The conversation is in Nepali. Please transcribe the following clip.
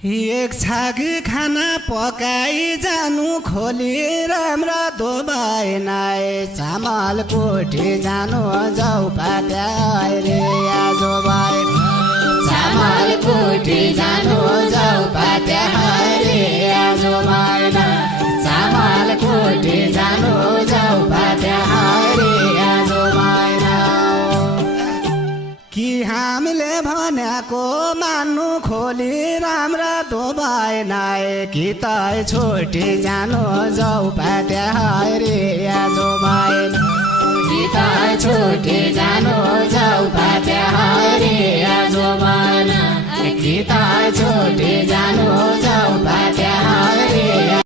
एक छाक खाना पकाई जानु खोली राम्रा दोबाई नाए चामल कोठी जानु जाउ पात्या रे आजो भाइ चामल कोठी जानु जाउ पात्या रे आजो भाइ चामल कोठी जानु जाउ पात्या रे आजो भाइ कि हामीले भनेको मान्नु खोली राम्रा दोबाई नाए कि त छोटी जानु जाउ पात्या रे आजो भाइ कि त छोटी जानु जाउ पात्या रे आजो भाइ कि त छोटी जानु जाउ पात्या रे